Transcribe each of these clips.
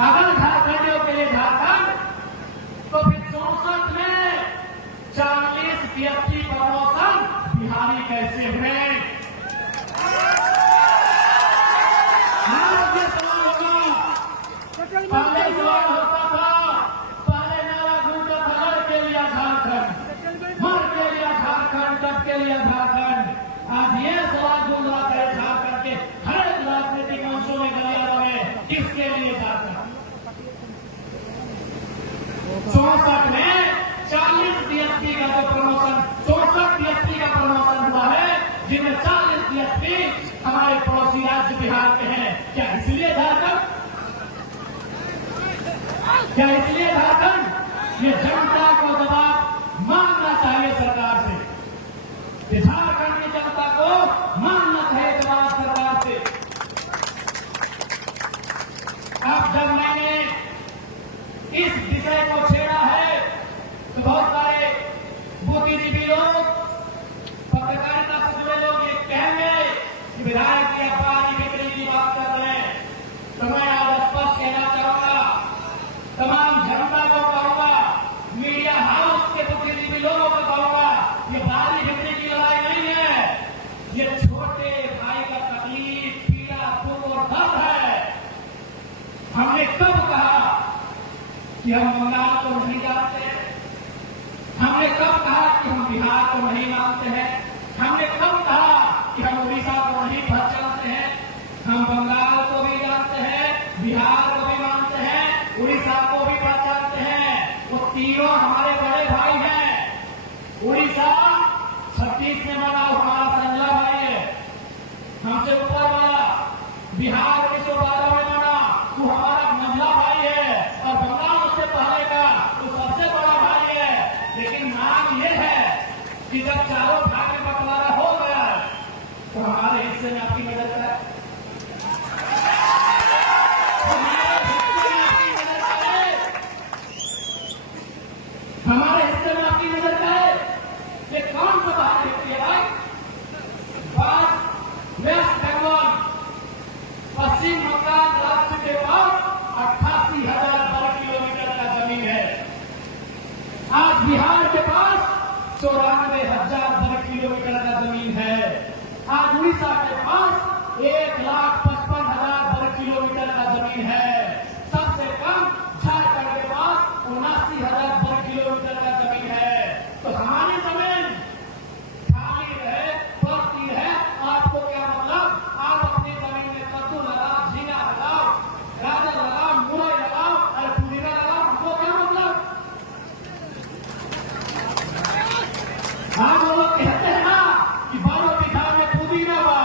अगर झारखंडियों के लिए झारखंड, तो फिर 64 में 40 व्यक्ति प्रमोशन बिहारी कैसे हुए? पहले सवाल होता था, पहले नारा गूंजता था, लड़ के लिया झारखंड, मर के लिया झारखंड, डट के लिया झारखंड। आज ये सवाल गूंज रहा है झारखंड के हर एक राजनीतिक मंचों में, गलियारों में, किसके लिए झारखंड? 64 में 40 डीएसपी का जो प्रमोशन, 64 डीएसपी का प्रमोशन हुआ है, जिनमें 40 डीएसपी हमारे पड़ोसी राज्य बिहार के हैं। क्या इसलिए झारखंड? क्या इसलिए झारखंड? ये जनता को जवाब मांगना चाहिए सरकार से, झारखंड की जनता को मांगना चाहिए जवाब सरकार से। अब जब मैंने इस विषय को छेड़ा है तो बहुत सारे बुद्धिजीवी लोग, पत्रकारिता से जुड़े लोग ये कहेंगे कि विधायक की अपारी बिक्री की बात कर रहे हैं। तो मैं आज स्पष्ट कहना चाहूंगा, तमाम जनता को कहूंगा, मीडिया हाउस के बुद्धिजीवी लोगों को कहूंगा, ये बारी बिक्री की लड़ाई नहीं है, ये छोटे भाई का तकलीफ, पीड़ा, दुख और दर्द है। हमने कब कहा कि हम बंगाल को नहीं जानते हैं? हमने कब कहा कि हम बिहार को नहीं मानते हैं? हमने कब कहा कि हम उड़ीसा को नहीं पहचानते हैं? हम बंगाल को भी जानते हैं, बिहार को भी मानते हैं, उड़ीसा को भी पहचानते हैं। वो तीनों हमारे बड़े भाई हैं। उड़ीसा 36 में बना हमारा संजला भाई है, हमसे ऊपर वाला। बिहार 1912 में बना, वो हमारा मंझला भाई है। और बंगाल उससे पहले का वो सबसे बड़ा भाई है। लेकिन मांग ये है कि जब चारों भाग में बंटवारा हो गया तो हमारे हिस्से में आपकी मदद है। हमारे हिस्से में आपकी नजर का है। ये कौन सा बात देखती है भाई? बात वेस्ट बंगाल, पश्चिम बंगाल राज्य के पास 88,000 वर्ग किलोमीटर का जमीन है। आज बिहार के पास 94,000 वर्ग किलोमीटर का जमीन है। आज उड़ीसा के पास 1,55,000 वर्ग किलोमीटर का जमीन है। सबसे कम झारखंड के पास 79,000 वर्ग किलोमीटर का जमीन है। तो हमारी जमीन खाली रहे, पड़ती रहे, आपको क्या मतलब? आप अपनी जमीन में कद्दू लगाओ, झींगा लगाओ, गाजर लगाओ, मुरई लगाओ और पुदीना लगाओ, हमको क्या मतलब? हम लोग कहते हैं ना कि बारो बीघा में पुदीना बा।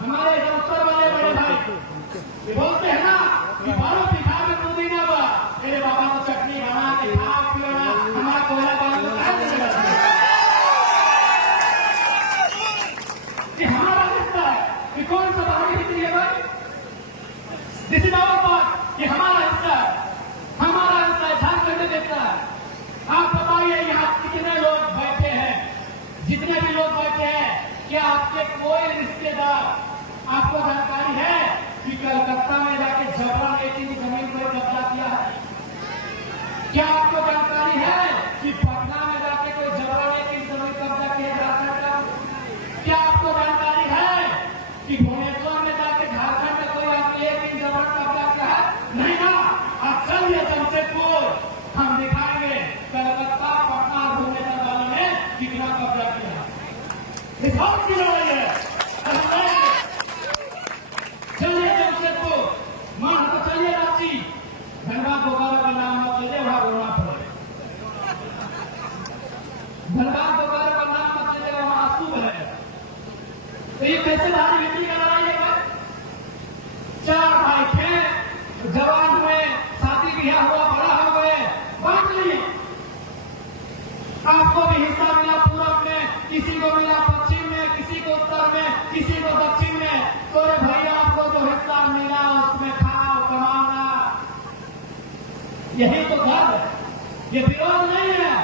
हमारे जो उत्तर वाले बड़े भाई ये बोलते हैं ना कि 12 बीघा में पुदीना बा। मेरे बाबा को चटनी बना के खा पियो ना, हमारा कोयला वाले को क्या देगा? ये हमारा हिस्सा है। ये कौन सा बाहरी बिक्री है भाई? This is our part. ये हमारा हिस्सा है, हमारा हिस्सा है, झारखंड देता है। आप बताइए यहाँ कितने लोग बैठे हैं? जितने भी लोग बैठे हैं, क्या आपके कोई रिश्तेदार, आपको जानकारी है कि कलकत्ता में जाके जबरन एक की जमीन पर कब्जा किया है? क्या आपको जानकारी है कि पटना में जाके कोई जबरन एक की जमीन कब्जा किया झारखंड का? क्या आपको जानकारी है कि भुवनेश्वर में जाके झारखंड में कोई आपकी एक की जबरन कब्जा किया है? नहीं ना। अब चलिए जमशेदपुर, हम दिखाएंगे कलकत्ता, पटना, भुवनेश्वर वालों ने कितना कब्जा किया है। दिखाओ की लड़ाई है। चलिए जमशेदपुर, मान तो चलिए रांची, धनबाद बोकारो का नाम मत लीजिए, वहां बोलना पड़े। धनबाद बोकारो का नाम मत लीजिए, वहां आंसू बहे। तो ये कैसे भारी बिक्री का लड़ाई है? 4 भाई थे, जवान हुए, शादी ब्याह हुआ, बड़ा हो गए, बांट लिए। आपको भी हिस्सा मिला पूरब में, किसी को मिला पश्चिम में, किसी को उत्तर में, किसी को दक्षिण में। तो भैया आपको जो हिस्सा मिला उसमें खाओ, कमाना। यही तो दर्द है, ये विरोध नहीं है।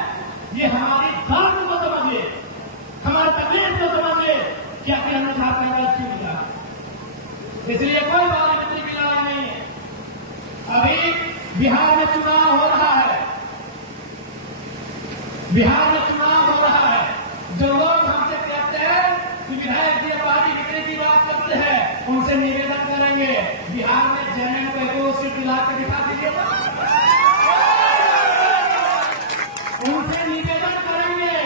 ये हमारी दर्द को समझिए, हमारे तकलीफ को समझिए। क्या कि हमने झारखंड राज्य क्यों मिला, इसलिए कोई बाराबरी की लड़ाई नहीं है। अभी बिहार में चुनाव हो रहा है, बिहार में चुनाव हो रहा है। जो लोग हमसे कहते हैं कि विधायक जी पार्टी बिकने की बात करते हैं, उनसे निवेदन करेंगे बिहार में जेएमएम को एक सीट दिला के दिखा दीजिएगा। उनसे निवेदन करेंगे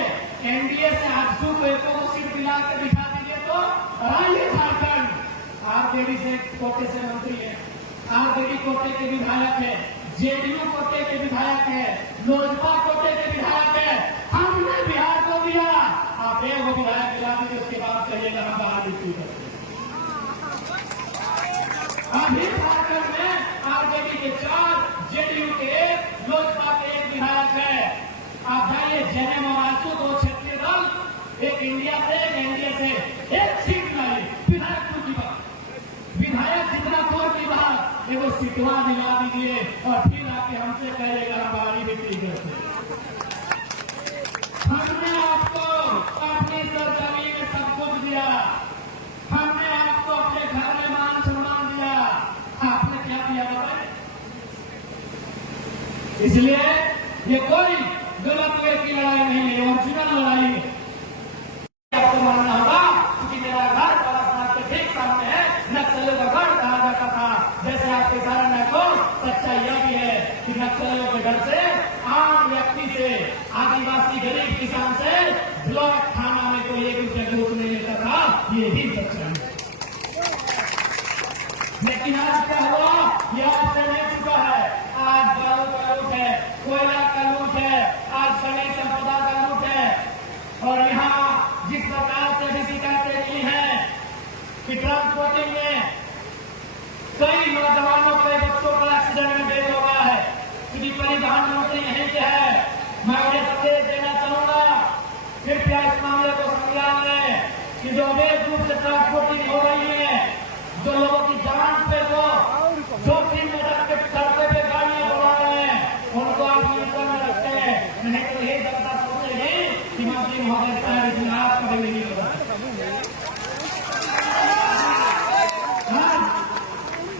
एनडीए से आजसू को एक सीट दिला के दिखा दीजिए तो आइए झारखंड। आरजेडी से कोटे से मंत्री है, आरजेडी कोटे के विधायक है, जेडीयू कोटे के विधायक है, लोजपा कोटे के विधायक है। हमने बिहार को दिया, आप एक वो विधायक दिला दीजिए, उसके बाद कहिएगा हम बाहर निकल करते। अभी झारखंड में आरजेडी के 4, जेडीयू के 1, लोजपा के 1 विधायक है। आप जाइए जेएमएम और आजसू 2 क्षेत्रीय दल, एक इंडिया से एक एनडीए से 1 सीट लाई। विधायक की बात, विधायक जितना कोर की बात, एगो सीटवा दिला दीजिए और फिर आके हमसे कहिएगा हम बाहरी बिक्री करते। हमने आपको अपनी सरजमीन में सब कुछ दिया, हमने आपको अपने घर में मान सम्मान दिया, आपने क्या किया बताए? इसलिए ये कोई गलत वे की लड़ाई नहीं है, ओरिजिनल लड़ाई है। आपको मानना होगा क्योंकि मेरा घर बालासाहब के ठीक सामने है, नक्सलियों का गढ़ कहा जाता था। जैसे आपके कारण को सच्चाई यह भी है कि नक्सलियों के घर से, आम व्यक्ति से, आदिवासी गरीब किसान से ब्लॉक थाना में कोई एक रुपया घूस नहीं लेता था, ये भी सच्चाई है। लेकिन आज क्या हुआ, ये आपसे नहीं चुका है। आज बालू का लूट है, कोयला का लूट है, आज खनिज संपदा का लूट है। और यहाँ जिस प्रकार से भी शिकायतें मिली हैं कि ट्रांसपोर्टिंग में कई नौजवानों कई बच्चों का एक्सीडेंट में डेथ हो गया है, क्योंकि परिवहन मंत्री यहीं के है। मैं उन्हें संदेश देना चाहूंगा, कृपया इस मामले को संज्ञान लें कि जो अवैध रूप से ट्रांसपोर्टिंग हो रही है, जो लोगों की जान पे वो जोखिम में रख के सड़कों पे गाड़ियां बढ़ा रहे हैं, उनको आप नियंत्रण में रखते हैं। नहीं तो ये जनता सोचेगी कि मंत्री महोदय शायद इसमें आप कभी नहीं होगा।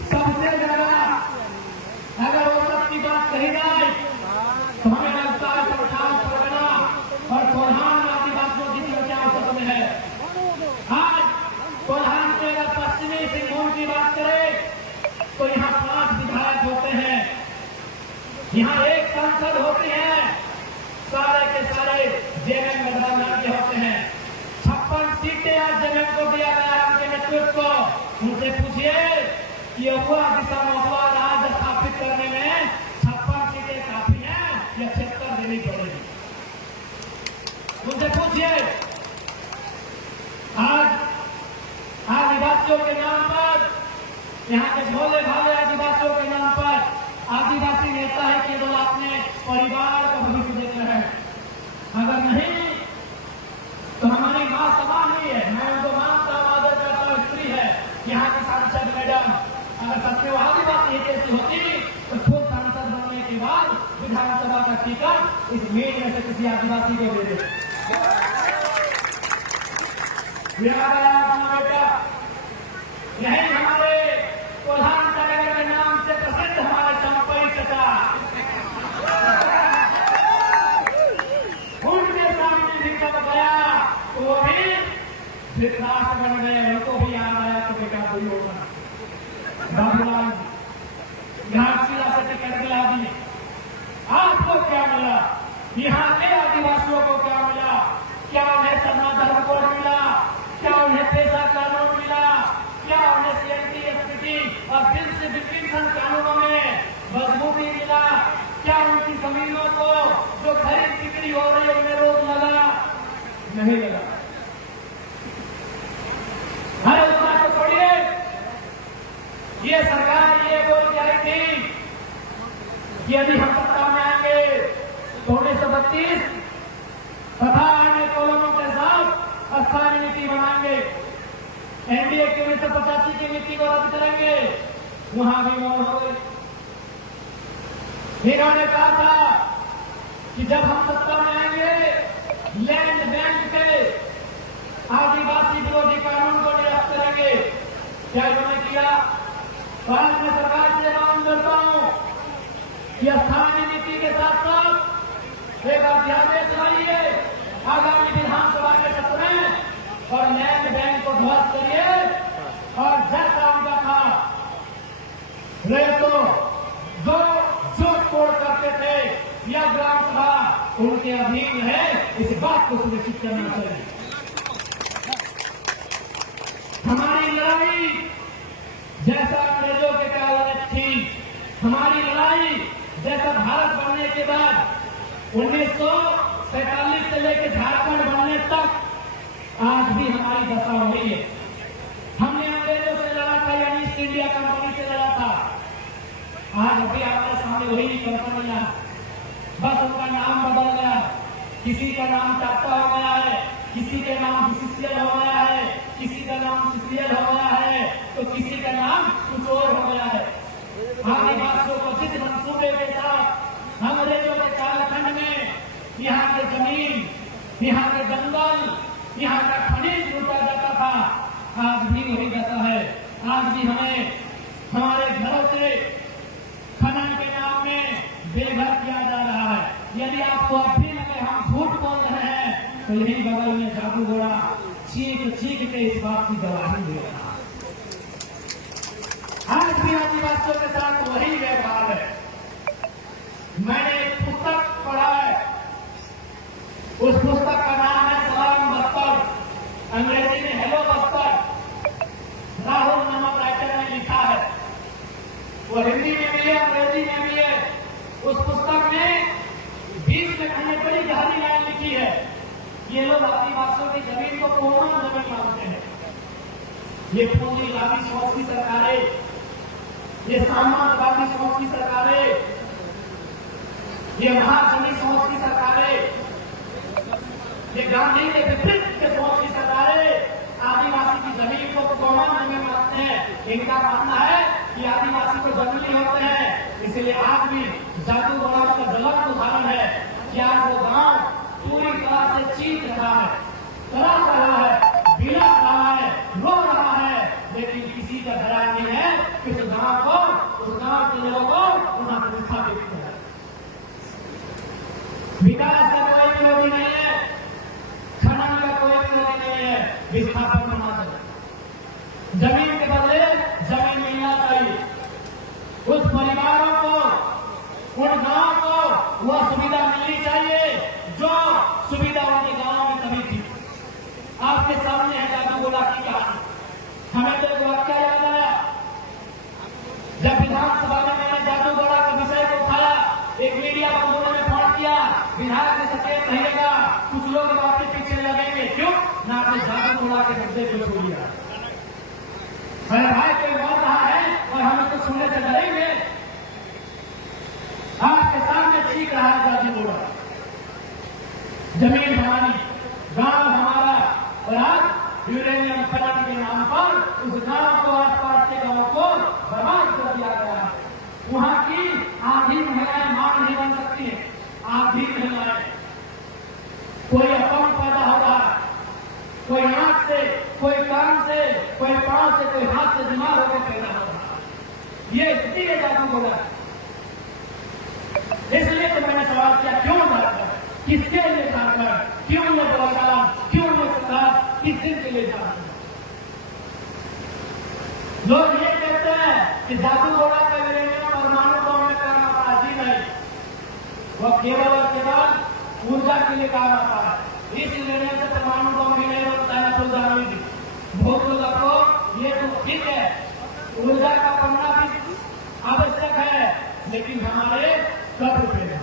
सबसे ज्यादा अगर वो सबकी बात कही जाए तो हमें लगता है पठान परगना और कोल्हान आदिवासियों की संख्या औसत में है। आज कोल्हान के अगर पश्चिमी सिंहभूम की बात करें तो यहाँ 5 विधायक होते हैं, यहाँ 1 सांसद होते हैं, सारे के सारे जेएमएम गठबंधन के होते हैं। 56 सीटें आज जेएमएम को दिया गया उनके नेतृत्व को। उनसे पूछिए कि अफवाह दिशा में अफवाह राज स्थापित करने में 56 सीटें काफी हैं या 76 देनी पड़ेगी? उनसे पूछिए। आज आदिवासियों के नाम पर, यहाँ के भोले भाले आदिवासियों के नाम पर आदिवासी नेता है केवल अपने परिवार का भविष्य देखना है। अगर नहीं तो हमारी मां समान ही है, मैं उनको मानता हूं, आदर करता हूं, स्त्री है। यहाँ की सांसद मैडम अगर सच में आदिवासी जैसी होती तो खुद सांसद बनने के बाद विधानसभा का टिकट इस मेल में से किसी आदिवासी को दे दे। अपना बेटा यही हमारे कोल्हान नगर के नाम से प्रसिद्ध हमारे चंपई चचा, उनके सामने भी कब गया तो वो भी धृतराष्ट्र बन गए। उनको भी याद आया तो बेटा कोई होगा बाबूलाल घाटशिला से टिकट दिला दी। आपको क्या मिला? यहाँ के आदिवासियों को क्या मिला? क्या उन्हें सरमा धर्म कोड मिला? क्या उन्हें पेशा कानून मिला? क्या उन्हें सीएनटी एसपीटी और बिल से विभिन्न कानूनों में मजबूती मिला? क्या उनकी जमीनों को जो खरीद बिक्री हो रही है उन्हें रोक लगा? नहीं लगा। हर उस बात को छोड़िए, ये सरकार ये बोल के आई थी कि यदि हम सत्ता में आएंगे तो 1932 तथा अन्य कॉलोनों के साथ स्थानीय नीति बनाएंगे, एनडीए की 1985 की नीति को रद्द करेंगे। वहां भी मौन हो गई। इन्होंने कहा था कि जब हम सत्ता में आएंगे लैंड बैंक पे आदिवासी विरोधी कानून को निरस्त करेंगे। क्या इन्होंने किया? भारत में सरकार से मांग करता हूं कि स्थानीय नीति के साथ साथ एक अध्यादेश लाइए आगामी विधानसभा के सत्र में और लैंड बैंक को ध्वस्त करिए और जैसा उनका था रेतो जो तोड़ करते थे या ग्राम सभा उनके अधीन है, इस बात को सुनिश्चित करना चाहिए। हमारी लड़ाई जैसा अंग्रेजों के काल में थी, हमारी लड़ाई जैसा भारत बनने के बाद 1947 से लेकर झारखंड बनने तक आज भी हमारी दशा हो गई है। हमने अंग्रेजों से लड़ा था यानी ईस्ट इंडिया कंपनी से लड़ा था। आज अभी आपके सामने वही कंपनियां, बस उनका नाम बदल गया, किसी का नाम टाटा हो गया है, किसी का नाम बीसीसीएल हो गया है, किसी का नाम सीसीएल हो गया है, तो किसी का नाम कुछ और हो गया है। आदिवासियों को जिस मंसूबे के साथ अंग्रेजों के कालखंड में यहाँ के जमीन, यहाँ के जंगल, यहाँ का खनिज लूटा जाता था, आज भी वही दशा है। आज भी हमें हमारे घरों से खनन के नाम में बेघर किया जा रहा है। यदि आपको अब भी लगे हम झूठ बोल रहे हैं तो यही बगल में जादू घोड़ा चीख के इस बात की गवाही दे रहा है। आज भी आदिवासियों के साथ वही व्यवहार है। मैंने एक पुस्तक पढ़ा है, उस पुस्तक का नाम है सलाम बस्तर, अंग्रेजी में हेलो बस्तर। राहुल नामक राइटर ने लिखा है, वो हिंदी में भी है अंग्रेजी में भी है। उस पुस्तक में 20 में खंड बड़ी गहरी लाइन लिखी है। ये लोग आदिवासियों की जमीन को कोमल जमीन मानते हैं। ये पूंजीवादी सोच की सरकारें, ये साम्राज्यवादी सोच की सरकारें, ये महाजनी सोच की सरकारें, ये गांधी के विपरीत के सोच की सरकारें आदिवासी की जमीन को कोमल जमीन मानते हैं। इनका मानना है कि आदिवासी को जंगली होते हैं, इसलिए आज भी जादू घोड़ा का गलत उदाहरण है कि आज वो गांव पूरी तरह से चीख रहा है, तड़प रहा है, बिलख रहा है, रो रहा है, लेकिन किसी का ध्यान नहीं है कि उस गांव को, उस गांव के लोगों को वहां से विस्थापित किया। विकास का कोई विरोधी नहीं है, खनन का कोई विरोधी नहीं है, विस्थापन होना चाहिए। जमीन के बदले जमीन मिलना चाहिए। उस परिवारों को, उन गांव को वह सुविधा मिलनी चाहिए जो सुविधा उनके गांव में कभी थी। आपके सामने है जादू घोड़ा की कहानी। हमें तो एक वाक्य याद आया, जब विधानसभा में मैंने जादू घोड़ा के विषय को उठाया, एक मीडिया बंधुओं ने फोन किया, विधायक ने सचेत रहिएगा, कुछ लोग बात के पीछे लगेंगे। क्यों ना आपने जादू घोड़ा के मुद्दे को छोड़िया? मेरे भाई कोई बोल रहा है और हम इसको सुनने से डरेंगे? आपके सामने चीख रहा है जादू घोड़ा। जमीन हमारी, गांव हमारा, और आज यूरेनियम खनन के नाम पर उस गांव को, आसपास के गांव को बर्बाद कर दिया गया है। वहां की आधी महिलाएं मां नहीं बन सकती है, आधी महिलाएं। कोई अपंग पैदा हो रहा है, कोई आंख से, कोई कान से, कोई पांव से, कोई हाथ से बीमार होकर पैदा हो रहा है। ये स्थिति है जादू घोड़ा। इसलिए तो मैंने सवाल किया, क्यों झारखंड, किसके लिए झारखंड, क्यों ये बलगाम, क्यों ये सरकार, किस दिन के लिए झारखंड? लोग ये कहते हैं कि जादू घोड़ा का यूरेनियम परमाणु बम में काम आता है। जी नहीं, वह केवल और केवल ऊर्जा के लिए काम आता है। इस यूरेनियम से परमाणु बम भी नहीं बनता है। तो जानी थी बहुत लोग आपको, ये तो ठीक है, ऊर्जा का बनना भी आवश्यक है, लेकिन हमारे कब्र पे नहीं,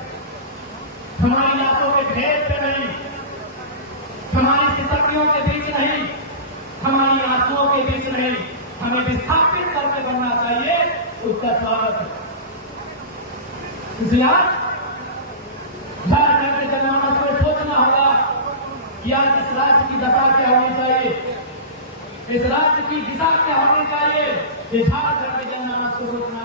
हमारी लाशों के ढेर पे नहीं, हमारी सितकियों के बीच नहीं, हमारी आंसुओं के बीच नहीं, हमें विस्थापित करके बनना चाहिए। उसका स्वागत है। इसलिए झारखंड के जनमानस को सोचना होगा कि आज इस राज्य की दशा क्या होनी चाहिए, इस राज्य की दिशा क्या होनी चाहिए। झारखंड के जनमानस को सोचना